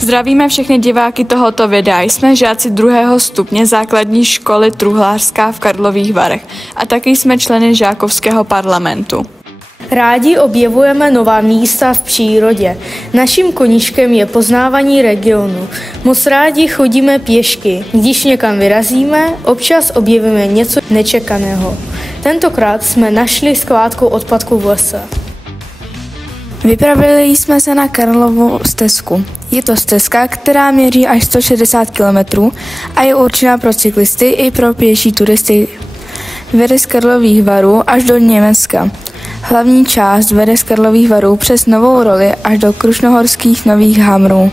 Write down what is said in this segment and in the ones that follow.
Zdravíme všechny diváky tohoto videa. Jsme žáci 2. stupně základní školy Truhlářská v Karlových Varech a taky jsme členy žákovského parlamentu. Rádi objevujeme nová místa v přírodě. Naším koníčkem je poznávání regionu. Moc rádi chodíme pěšky. Když někam vyrazíme, občas objevíme něco nečekaného. Tentokrát jsme našli skládku odpadků v lese. Vypravili jsme se na Karlovu stezku. Je to stezka, která měří až 160 km a je určena pro cyklisty i pro pěší turisty. Vede z Karlových Varů až do Německa. Hlavní část vede z Karlových Varů přes Novou Roli až do krušnohorských Nových Hamrů.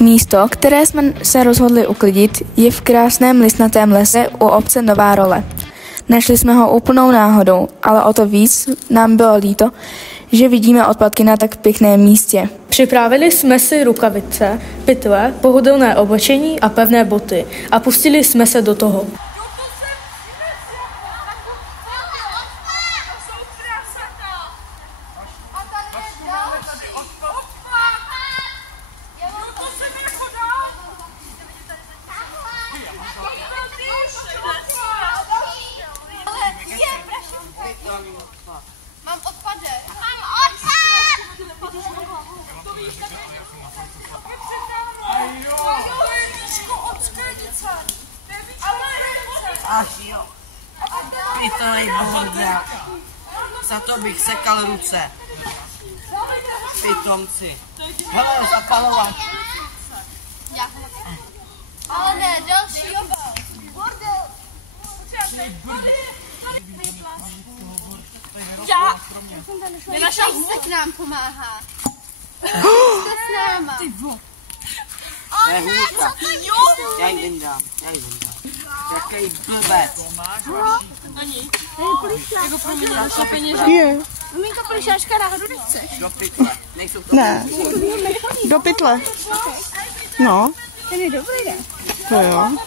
Místo, které jsme se rozhodli uklidit, je v krásném listnatém lese u obce Nová Role. Našli jsme ho úplnou náhodou, ale o to víc nám bylo líto, že vidíme odpadky na tak pěkném místě. Připravili jsme si rukavice, pytle, pohodlné oblečení a pevné boty a pustili jsme se do toho. Mám odpadek. To víš, tak Ach jo. Pytlej burda. Za to bych sekal ruce. Pitomci. Hele, zapalovač. Ale ne, další obal. Bordel. Já. Nenašel se k nám pomáhá. Jste s náma. To je hůzka. Já ji vyndám. Jaký blbec. Jako pro mě další peněže. Je. Maminko, plišáčka náhodou nechceš? Do pytle. Nejsou to. Ne. Do pytle. No. Ten je dobrý, ne? To jo.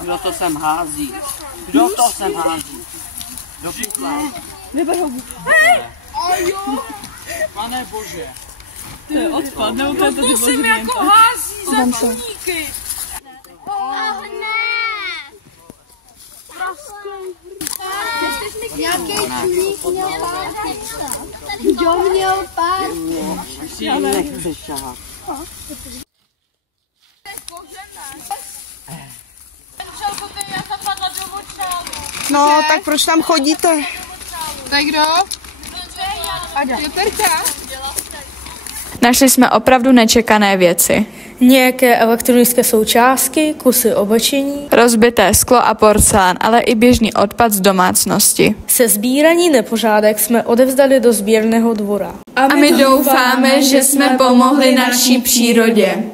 Kdo to sem hází? Kdo to sem hází? Do pytle. Pane Bože. To je odpad, nebo to je to Musím jako hází za čuníky. Oh ne! Nějaký čuník měl pár. Kdo měl pár? Nechce šahat. No, tak proč tam chodíte? Tak kdo? Petrka. Našli jsme opravdu nečekané věci. Nějaké elektronické součástky, kusy oblečení. Rozbité sklo a porcelán, ale i běžný odpad z domácnosti. Se sbíraní nepořádek jsme odevzdali do sběrného dvora. A my doufáme, že jsme pomohli naší přírodě.